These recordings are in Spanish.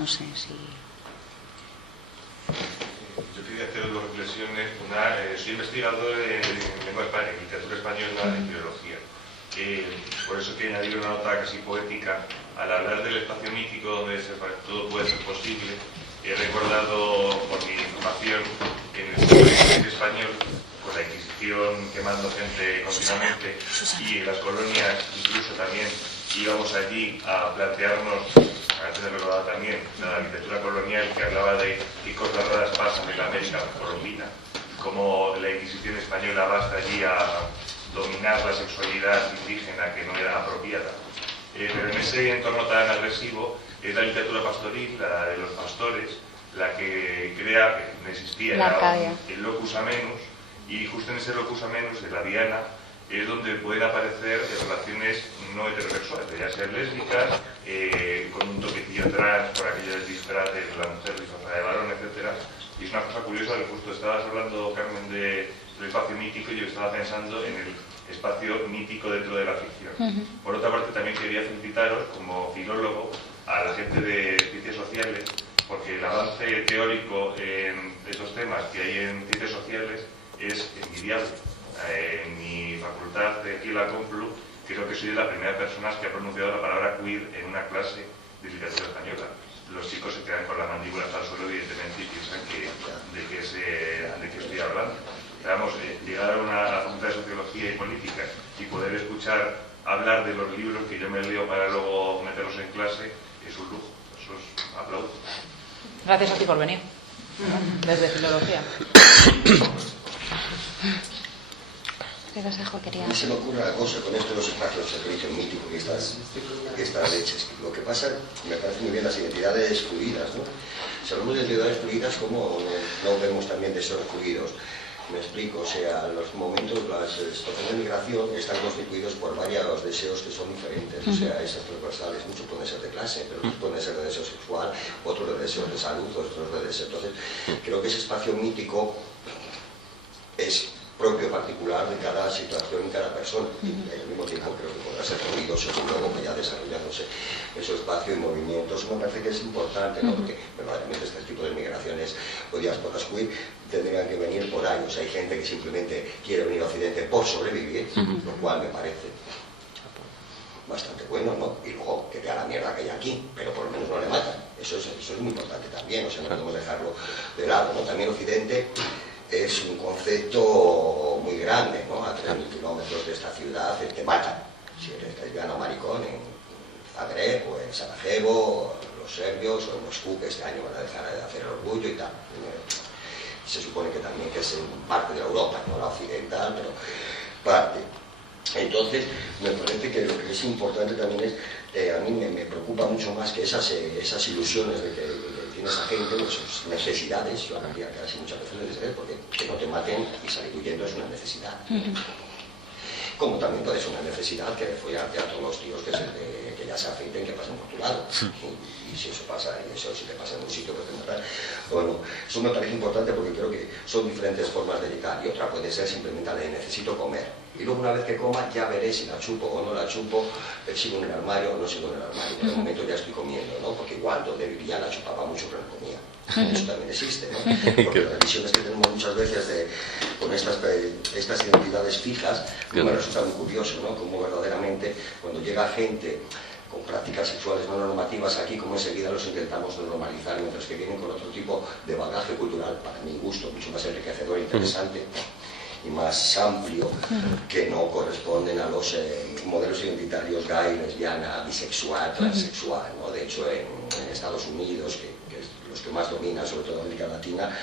no sé si... Yo quería hacer dos reflexiones. Una, soy investigador en lengua española, en literatura española y filología. Por eso que añadir una nota casi poética al hablar del espacio mítico donde todo puede ser posible. He recordado por mi formación que en el siglo español, con la Inquisición quemando gente continuamente y en las colonias incluso también íbamos allí a plantearnos, antes de recordar también, la literatura colonial que hablaba de qué cosas raras pasan en la América colombina, cómo la Inquisición española va hasta allí a dominar la sexualidad indígena que no era apropiada. Pero en ese entorno tan agresivo es la literatura pastoril, la de los pastores, la que crea que no existía el locus amenus, y justo en ese locus amenus de la diana es donde pueden aparecer relaciones no heterosexuales, ya sean lésbicas, con un toquecillo trans por aquellos disfraces de la mujer disfrazada de varón, etc. Y es una cosa curiosa que justo estabas hablando, Carmen, del espacio mítico, y yo estaba pensando en el espacio mítico dentro de la ficción. Por otra parte, también quería felicitaros como filólogo a la gente de ciencias sociales, porque el avance teórico en estos temas que hay en ciencias sociales es envidiable. En mi facultad de aquí en la Complu, creo que soy de las primeras personas que ha pronunciado la palabra queer en una clase de literatura española. Los chicos se quedan con las mandíbulas al suelo, evidentemente, y piensan de qué estoy hablando. Pero vamos, llegar a la facultad de Sociología y Política y poder escuchar hablar de los libros que yo me leo para luego meterlos en clase es un lujo. Eso es aplauso. Gracias a ti por venir. Desde Filología. A mí se me ocurre una cosa con esto de los espacios de servicio mítico y estas leches. Lo que pasa, me parece muy bien las identidades fluidas, ¿no? Si hablamos de identidades fluidas, ¿cómo no vemos también deseos fluidos? Me explico, o sea, los momentos, las situaciones de migración están constituidos por varios deseos que son diferentes, o sea, esas transversales, muchos pueden ser de clase, pero otros pueden ser de deseo sexual, otros de deseos de salud, otros de deseo. Entonces, creo que ese espacio mítico es propio particular de cada situación y cada persona, y al mismo tiempo creo que podrá ser fluido según luego vaya desarrollándose ese espacio y movimiento. Eso me parece que es importante, ¿no? Porque verdaderamente este tipo de migraciones o diásporas queer tendrían que venir por años. Hay gente que simplemente quiere venir a Occidente por sobrevivir, lo cual me parece bastante bueno, ¿no? Y luego que vea la mierda que hay aquí, pero por lo menos no le matan. Eso es muy importante también, o sea, no podemos dejarlo de lado, ¿no? También Occidente es un concepto muy grande, ¿no? A 3.000 kilómetros de esta ciudad te matan. Si eres lesbiano o maricón en Zagreb o en Sarajevo, los serbios o en Moscú, que este año van a dejar de hacer orgullo y tal. Se supone que también que es parte de Europa, no la occidental, pero parte. Entonces, me parece que lo que es importante también es, a mí me preocupa mucho más que esas ilusiones de que tiene esa gente, pues, sus necesidades. Yo hablaría casi muchas veces de necesidades, porque que no te maten y salir huyendo es una necesidad. Como también puede ser una necesidad que follarte a todos los tíos que ya se afeiten, que pasen por tu lado. Y si eso pasa, y eso si te pasa en un sitio, pues te matan. Bueno, eso me parece importante porque creo que son diferentes formas de llegar, y otra puede ser simplemente la de necesito comer. Y luego una vez que coma ya veré si la chupo o no la chupo, sigo en el armario o no sigo en el armario. En el momento ya estoy comiendo, ¿no? Porque igual donde vivía la chupaba mucho pero no comía. Eso también existe, ¿no? Porque las visiones que tenemos muchas veces con estas identidades fijas, me resulta muy curioso, ¿no? Como verdaderamente cuando llega gente con prácticas sexuales no normativas aquí, como enseguida los intentamos normalizar, mientras que vienen con otro tipo de bagaje cultural, para mi gusto, mucho más enriquecedor e interesante y más amplio, que no corresponden a los modelos identitarios gay, lesbiana, bisexual, transexual, ¿no? De hecho, en Estados Unidos, que es los que más dominan, sobre todo en América Latina,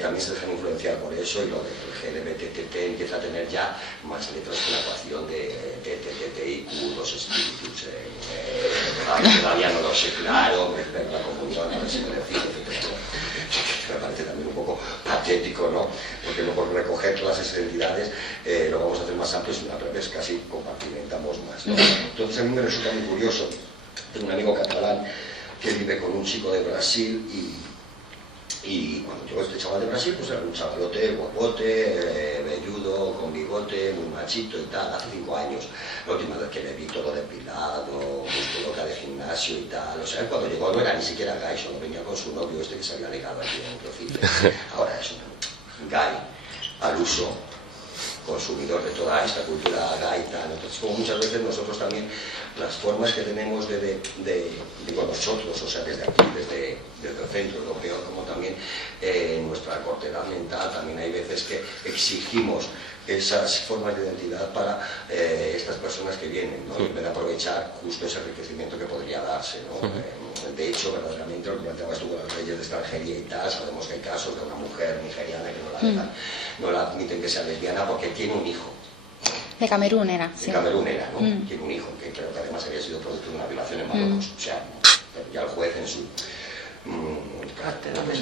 también se dejan influenciar por eso, y lo del LGBTT empieza a tener ya más letras que la ecuación de TTIQ, los espíritus, todavía no lo sé claro, pero la comunión, a ver si me decido, etc. Me parece también un poco patético, ¿no? Porque no por recoger todas esas identidades lo vamos a hacer más amplio, sino al revés, casi compartimentamos más, ¿no? Entonces a mí me resulta muy curioso. Tengo un amigo catalán que vive con un chico de Brasil Y cuando llegó este chaval de Brasil, pues era un chavalote, guapote, velludo, con bigote, muy machito y tal, hace 5 años. La última vez que le vi todo depilado, musculoca de gimnasio y tal. O sea, cuando llegó no era ni siquiera gay, solo venía con su novio este que se había negado aquí en Trocite. Ahora es un gay al uso, consumidor de toda esta cultura gay y tal. Entonces, como muchas veces nosotros también, las formas que tenemos digo nosotros, o sea, desde aquí, desde el centro europeo, como también nuestra cortedad mental, también hay veces que exigimos esas formas de identidad para estas personas que vienen, ¿no? En vez de aprovechar justo ese enriquecimiento que podría darse, ¿no? De hecho, verdaderamente, lo que planteabas tú con las leyes de extranjería y tal, sabemos que hay casos de una mujer nigeriana que no la dejan, no la admiten que sea lesbiana porque tiene un hijo. De Camerún era. De Camerún era, ¿no? Tiene un hijo, que creo que además había sido producto de una violación en Marruecos. O sea, ya el juez en su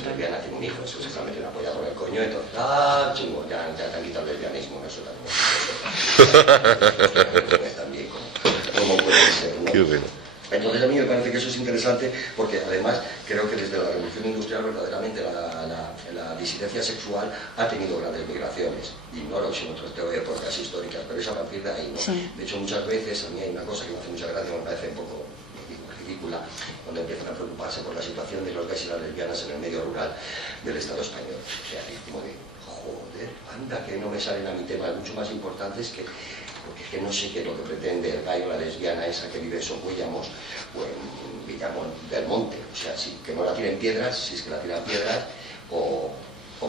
lesbiana tiene un hijo, eso exactamente le apoya por el coño, entonces, chungo, ya te han quitado el lesbianismo, eso también, como puede ser, ¿no? Qué bueno. Entonces a mí me parece que eso es interesante porque además creo que desde la revolución industrial verdaderamente la disidencia sexual ha tenido grandes migraciones. Ignoro si en otras épocas históricas, pero es a partir de ahí, ¿no? Sí. De hecho muchas veces a mí hay una cosa que me hace mucha gracia, me parece un poco ridícula, cuando empiezan a preocuparse por la situación de los gays y las lesbianas en el medio rural del Estado español. O sea, es como de, joder, anda que no me salen a mi temas mucho más importantes porque es que no sé qué es lo que pretende el gay o la lesbiana esa que vive en Socuellamos o en Villamón del Monte. O sea, que no la tiren piedras, si es que la tiran piedras, o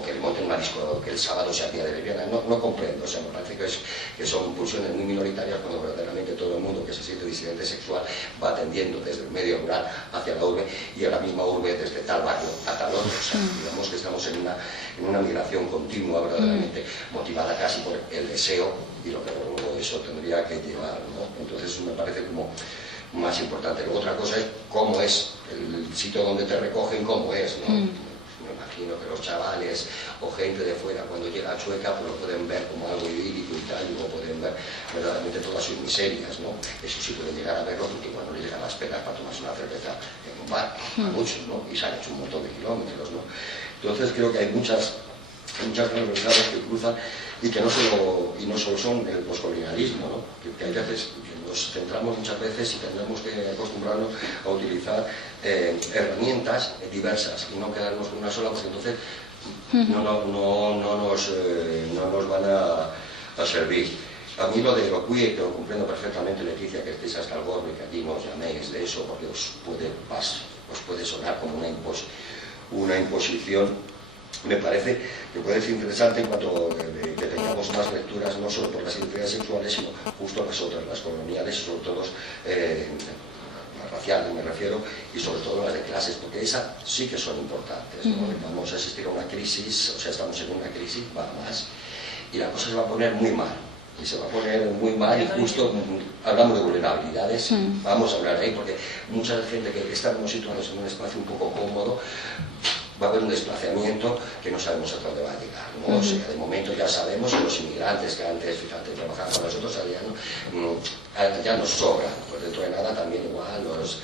que le monten una disco, que el sábado sea día de lesbiana. No comprendo, o sea, me parece que son pulsiones muy minoritarias cuando verdaderamente todo el mundo que se siente disidente sexual va atendiendo desde el medio rural hacia la urbe y a la misma urbe desde tal barrio a tal otro. O sea, digamos que estamos en una migración continua verdaderamente motivada casi por el deseo y lo que luego eso tendría que llevar, ¿no? Entonces eso me parece como más importante. Luego otra cosa es cómo es el sitio donde te recogen, cómo es, ¿no? Me imagino que los chavales o gente de fuera cuando llega a Chueca pues lo pueden ver como algo idílico y tal, y luego pueden ver verdaderamente todas sus miserias, ¿no? Eso sí pueden llegar a verlo porque igual no les llegan las penas para tomarse una cerveza en un bar, a muchos, ¿no? Y se han hecho un montón de kilómetros, ¿no? Entonces creo que hay muchas transversales que cruzan y que no solo son el poscolonialismo, ¿no? Que hay veces que nos centramos muchas veces y tendremos que acostumbrarnos a utilizar herramientas diversas y no quedarnos con una sola, porque entonces no nos van a servir. A mí lo de lo queer, que lo comprendo perfectamente, Leticia, que estéis hasta el gorro y que aquí no os llaméis de eso, porque os puede sonar como una imposición. Me parece que puede ser interesante en cuanto que tengamos más lecturas, no solo por las identidades sexuales, sino justo las otras, las coloniales, sobre todo las raciales me refiero, y sobre todo las de clases, porque esas sí que son importantes, ¿no? Vamos a asistir a una crisis, o sea, estamos en una crisis, va más, y la cosa se va a poner muy mal. Y se va a poner muy mal, y justo hablamos de vulnerabilidades, vamos a hablar de ahí, porque mucha gente que estamos situados en un espacio un poco cómodo, va a haber un desplazamiento que no sabemos a dónde va a llegar, ¿no? O sea, de momento ya sabemos que los inmigrantes que antes, fíjate, trabajaban con nosotros, ya nos sobran, pues dentro de nada también igual los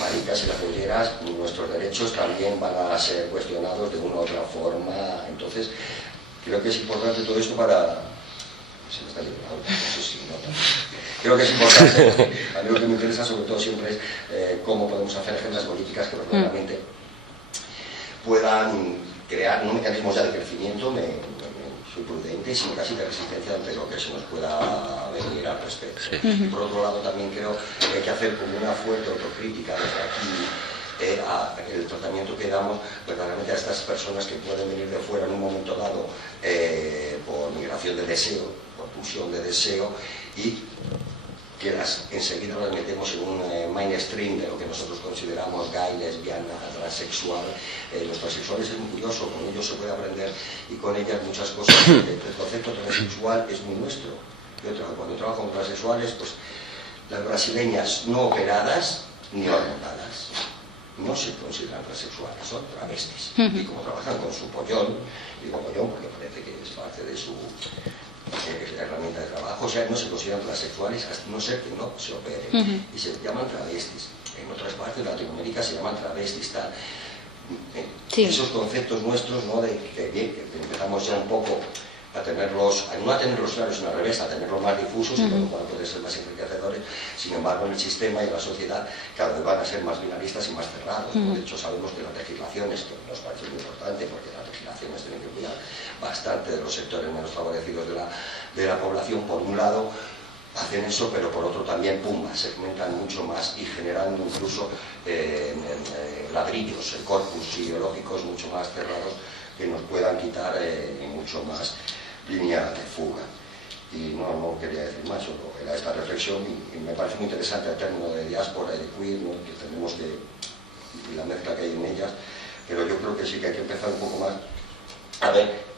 maricas y las bolleras, nuestros derechos también van a ser cuestionados de una u otra forma. Entonces, creo que es importante todo esto para... Se me está yendo la hora, eso sí, no. Creo que es importante, a mí lo que me interesa sobre todo siempre es cómo podemos hacer agendas políticas que verdaderamente puedan crear no mecanismos ya de crecimiento, soy prudente, sino casi de resistencia ante lo que se nos pueda venir al respecto. Por otro lado, también creo que hay que hacer como una fuerte autocrítica desde aquí el tratamiento que damos verdaderamente a estas personas que pueden venir de fuera en un momento dado por migración de deseo, por pulsión de deseo, y que enseguida las metemos en un mainstream de lo que nosotros consideramos gay, lesbiana, transexual. Los transexuales es muy curioso, con ellos se puede aprender y con ellas muchas cosas. El concepto transexual es muy nuestro. Cuando trabajo con transexuales, pues las brasileñas no operadas ni hormonadas no se consideran transexuales, son travestis. Y como trabajan con su pollón, digo pollón porque parece que es parte de su herramienta de trabajo, o sea, no se consideran transexuales, a no ser que no se operen, y se llaman travestis. En otras partes de Latinoamérica se llaman travestis, tal. Sí. esos conceptos nuestros, ¿no? De que bien, que empezamos ya un poco a tenerlos, no a tenerlos claros, sino al revés, a tenerlos más difusos y por lo cual pueden ser más enriquecedores. Sin embargo, en el sistema y en la sociedad cada vez van a ser más binaristas y más cerrados, ¿no? De hecho, sabemos que las legislaciones, que nos parece muy importante, porque las legislaciones tienen que cuidar bastante de los sectores menos favorecidos de la población, por un lado hacen eso, pero por otro también, pum, segmentan mucho más y generan incluso ladrillos, corpus ideológicos mucho más cerrados que nos puedan quitar mucho más línea de fuga. Y no quería decir más, solo era esta reflexión y me parece muy interesante el término de diáspora y de queer, ¿no? Que tenemos que, y la mezcla que hay en ellas, pero yo creo que sí que hay que empezar un poco más a ver